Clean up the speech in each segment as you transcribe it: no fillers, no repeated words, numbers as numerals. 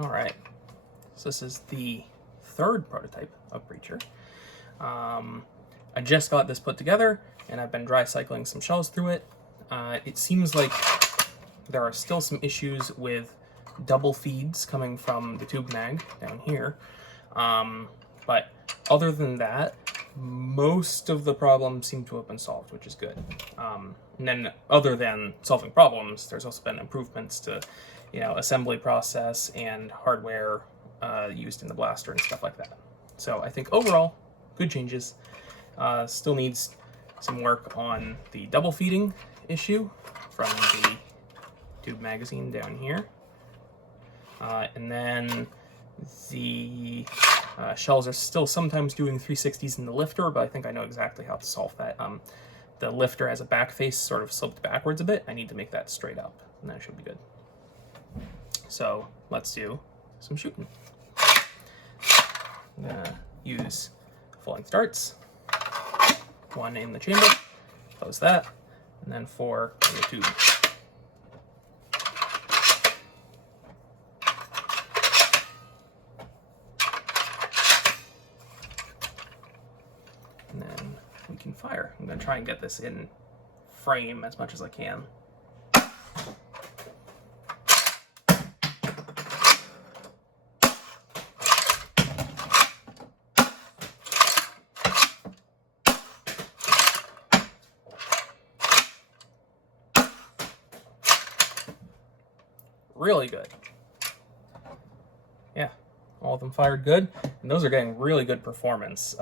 All right, so this is the third prototype of Breacher. I just got this put together, and I've been dry cycling some shells through it. It seems like there are still some issues with double feeds coming from the tube mag down here. But other than that, most of the problems seem to have been solved, which is good. And then other than solving problems, there's also been improvements to, assembly process and hardware used in the blaster and stuff like that. So I think overall, good changes. Still needs some work on the double feeding issue from the tube magazine down here. And then the shells are still sometimes doing 360s in the lifter, but I think I know exactly how to solve that. The lifter has a back face sort of sloped backwards a bit. I need to make that straight up, and that should be good. So let's do some shooting. I'm gonna use full-length darts. 1 in the chamber, close that, and then 4 in the tube. And then we can fire. I'm going to try and get this in frame as much as I can. Really good. Yeah, all of them fired good, and those are getting really good performance.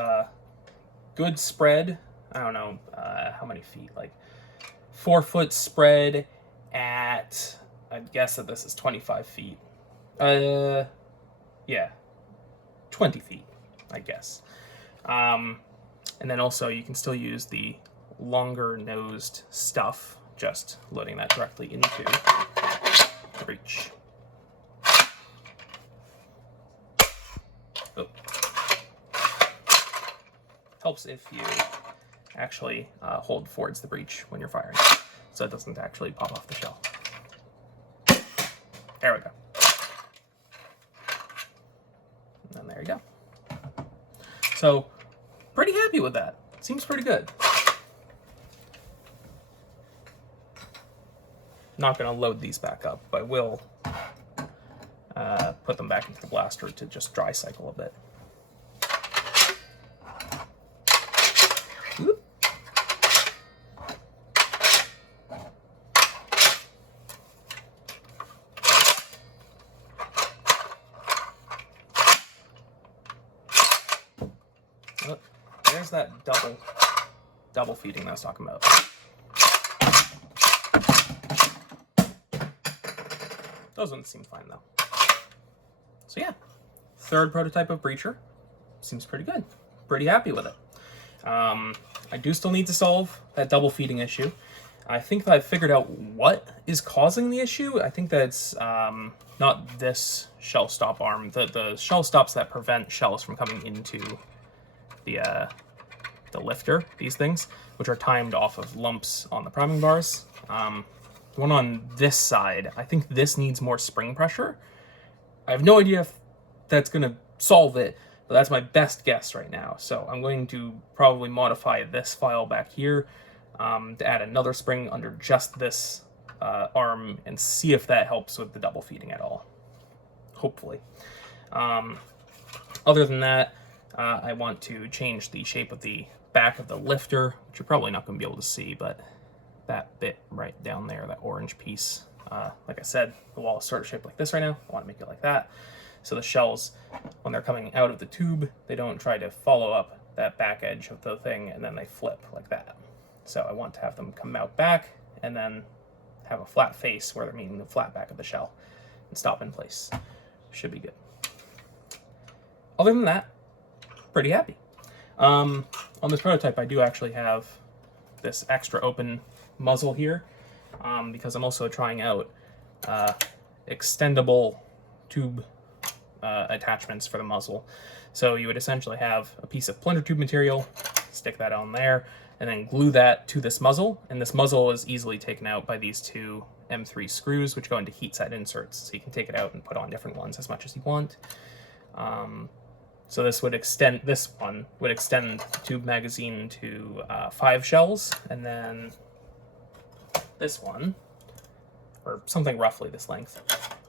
Good spread. I don't know how many feet, like 4-foot spread at, I'd guess that this is 25 feet. Yeah, 20 feet, I guess. And then also you can still use the longer nosed stuff, just loading that directly into the breech. Oh. Helps if you actually hold towards the breech when you're firing, so it doesn't actually pop off the shell. There we go. And then there you go. So, pretty happy with that. Seems pretty good. Not going to load these back up, but will put them back into the blaster to just dry cycle a bit. Whoop. Oh, there's that double feeding that I was talking about. Those ones seem fine though. So yeah, third prototype of Breacher. Seems pretty good. Pretty happy with it. I do still need to solve that double feeding issue. I think that I've figured out what is causing the issue. I think that it's not this shell stop arm. The shell stops that prevent shells from coming into the lifter, these things, which are timed off of lumps on the priming bars. One on this side, I think this needs more spring pressure. I have no idea if that's going to solve it, but that's my best guess right now. So I'm going to probably modify this file back here to add another spring under just this arm and see if that helps with the double feeding at all. Hopefully. Other than that, I want to change the shape of the back of the lifter, which you're probably not going to be able to see, but that bit right down there, that orange piece. Like I said, the wall is sort of shaped like this right now. I want to make it like that. So the shells, when they're coming out of the tube, they don't try to follow up that back edge of the thing and then they flip like that. So I want to have them come out back and then have a flat face where they're meeting the flat back of the shell and stop in place. Should be good. Other than that, pretty happy. On this prototype, I do actually have this extra open muzzle here because I'm also trying out extendable tube attachments for the muzzle. So you would essentially have a piece of plunger tube material, stick that on there, and then glue that to this muzzle. And this muzzle is easily taken out by these two M3 screws, which go into heat set inserts. So you can take it out and put on different ones as much as you want. So this one would extend the tube magazine to 5 shells, and then this one, or something roughly this length,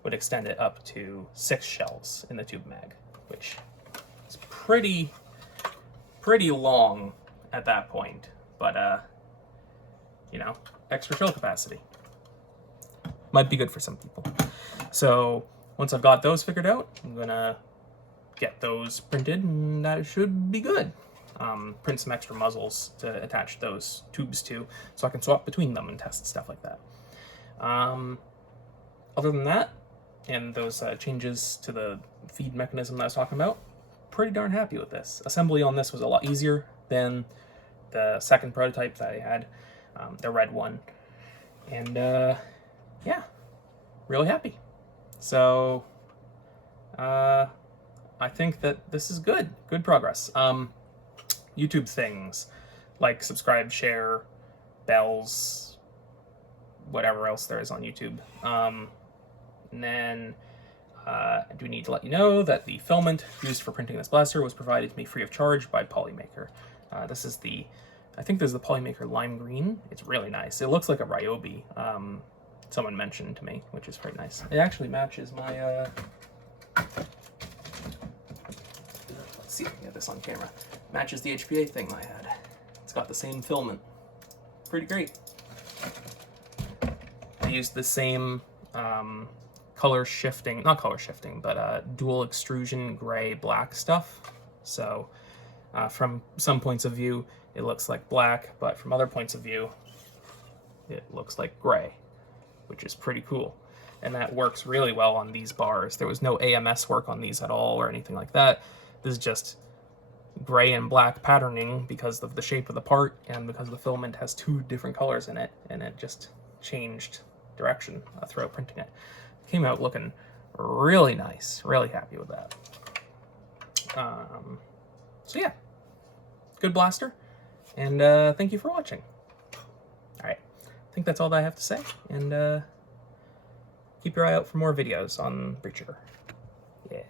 would extend it up to 6 shells in the tube mag, which is pretty long at that point, but you know, extra shell capacity might be good for some people. So once I've got those figured out, I'm gonna get those printed, and that should be good. Print some extra muzzles to attach those tubes to, so I can swap between them and test stuff like that. Other than that, and those changes to the feed mechanism that I was talking about, pretty darn happy with this. Assembly on this was a lot easier than the second prototype that I had, the red one. And yeah, really happy. So I think that this is good progress. YouTube things like subscribe, share, bells, whatever else there is on YouTube. And then I do need to let you know that the filament used for printing this blaster was provided to me free of charge by Polymaker. This is I think this is the Polymaker Lime Green. It's really nice. It looks like a Ryobi. Someone mentioned to me, which is pretty nice. It actually matches my, let's see if I can get this on camera. Matches the HPA thing I had. It's got the same filament. Pretty great. I used the same color shifting, not color shifting, but dual extrusion gray black stuff. So from some points of view, it looks like black, but from other points of view, it looks like gray, which is pretty cool. And that works really well on these bars. There was no AMS work on these at all or anything like that. This is just gray and black patterning because of the shape of the part and because the filament has 2 different colors in it, and it just changed direction throughout printing it. Came out looking really nice. Really happy with that. So yeah, good blaster, and thank you for watching. Alright, I think that's all that I have to say, and keep your eye out for more videos on Breacher. Yeah.